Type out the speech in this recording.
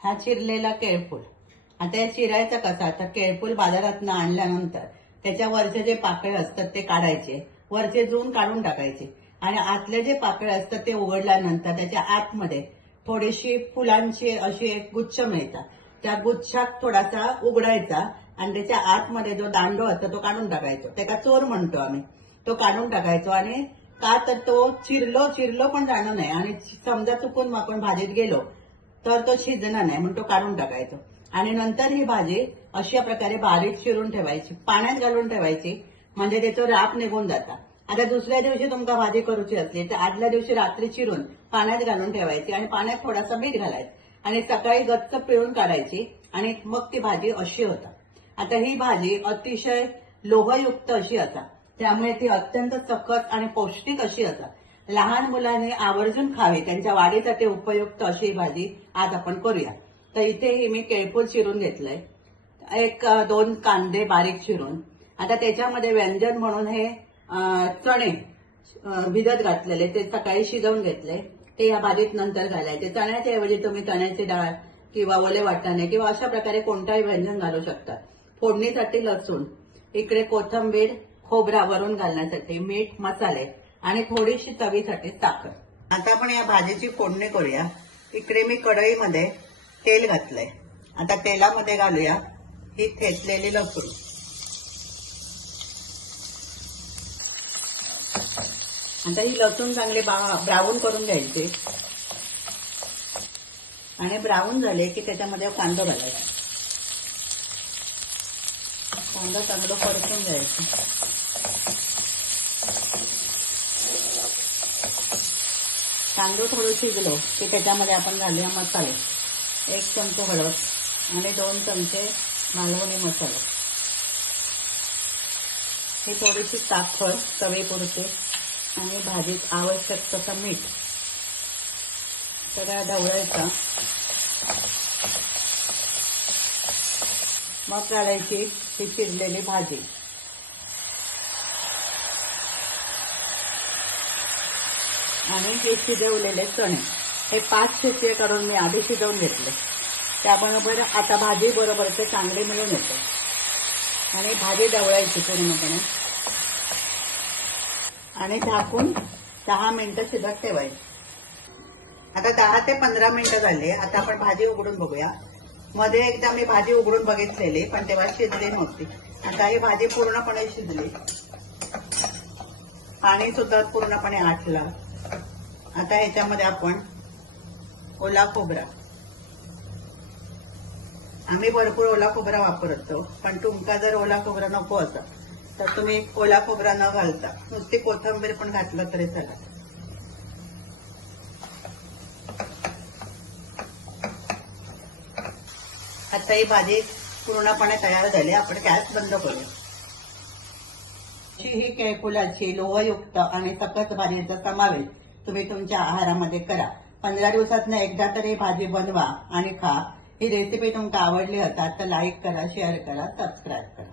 हा चिरलेला केळफूल. आता हे चिरायचं कसा, तर केळफूल बाजारातनं आणल्यानंतर त्याच्या वरचे जे पाकळे असतात ते काढायचे, वरचे जून काढून टाकायचे आणि आतले जे पाकळे असतात ते उघडल्यानंतर त्याच्या आतमध्ये थोडीशी फुलांची अशी एक गुच्छ मिळतात. त्या गुच्छात थोडासा उघडायचा आणि त्याच्या आतमध्ये जो दांडो असतो तो काढून टाकायचो. त्याला चोर म्हणतो आम्ही. तो काढून टाकायचो आणि का तर तो चिरलो पण जाणार नाही आणि समजा चुकून आपण भाजीत गेलो तर तो शिजणार नाही म्हणून तो काढून टाकायचो. आणि नंतर ही भाजी अशा प्रकारे बारीक चिरून ठेवायची, पाण्यात घालून ठेवायची, म्हणजे त्याचं राप निघून जाता. आता दुसऱ्या दिवशी तुमका भाजी करूची असली तर आदल्या दिवशी रात्री चिरून पाण्यात घालून ठेवायची आणि पाण्यात थोडासा मीठ घालायचं आणि सकाळी गच्च पिळून काढायची आणि मग ती भाजी अशी होता. आता ही भाजी अतिशय लोहयुक्त अशी असा, त्यामुळे ती अत्यंत सकस आणि पौष्टिक अशी असा. लहान मुलांनी आवर्जून खावी, त्यांच्या वाढीसाठी उपयुक्त अशी ही भाजी आज आपण करूया. तर इथे मी केळफूल चिरून घेतलंय, एक 2 कांदे बारीक चिरून. आता त्याच्यामध्ये व्यंजन म्हणून हे चणे भिजत घातलेले ते सकाळी शिजवून घेतले, ते या भाजीत नंतर घालायचे. चण्याच्या ऐवजी तुम्ही चण्याची डाळ किंवा ओले वाटाणे किंवा अशा प्रकारे कोणताही व्यंजन घालू शकता. फोडणीसाठी लसूण, इकडे कोथिंबीर, खोबरा वरून घालण्यासाठी, मीठ, मसाले आणि थोडीशी चवीसाठी साखर. आता आपण या भाजीची फोडणी करूया. इकडे मी कढईमध्ये तेल घातलंय. आता तेलामध्ये घालूया ही ठेचलेली लसूण. आता ही लसूण चांगली ब्राऊन करून घ्यायची आणि ब्राऊन झाले की त्याच्यामध्ये कांदा घालायचा. कांदा चांगलं परतून घ्यायचं. कांदा थोडं शिजलो की त्याच्यामध्ये आपण घालूया मसाले. 1 चमचा हळद आणि 2 चमचे मालवणी मसाला, ही थोडीशी साखर चवीपुरती आणि भाजीत आवश्यक तसं मीठ. सगळं ढवळायचा. मग घालायची ही शिजलेली भाजी आणि हे शिजवलेले चणे. हे 5 शिट्टे काढून मी आधी शिजवून घेतले. त्याबरोबर आता भाजी बरोबर ते चांगले मिळून येते आणि भाजी ढवळायची पूर्णपणे आणि झाकून 10 मिनिटं शिजत ठेवायची. आता 10 ते 15 मिनिटं झाले. आता आपण भाजी उघडून बघूया. मध्ये एकदा मी भाजी उघडून बघितलेली पण तेव्हा शिजली नव्हती. आता ही भाजी पूर्णपणे शिजली, पाणी सुद्धा पूर्णपणे आटलं. आता ह्याच्यामध्ये आपण ओला खोबरा, आम्ही भरपूर ओला खोबरा वापरतो, पण तुमका जर ओला खोबरा नको असेल तर तुम्ही ओला खोबरा न घालता नुसती कोथिंबीर पण घातलं तरी चालेल. आता ही भाजी पूर्णपणे तयार झाली. आपण गॅस बंद करूया. ही केळफुलाची लोहयुक्त आणि सकस भाजीचा समावेश तुम्ही तुमच्या आहारामध्ये करा. 15 दिवसातनं एकदा तरी भाजी बनवा आणि खा. ही रेसिपी तुमका आवडली असेल तर लाईक करा, शेअर करा, सबस्क्राईब करा.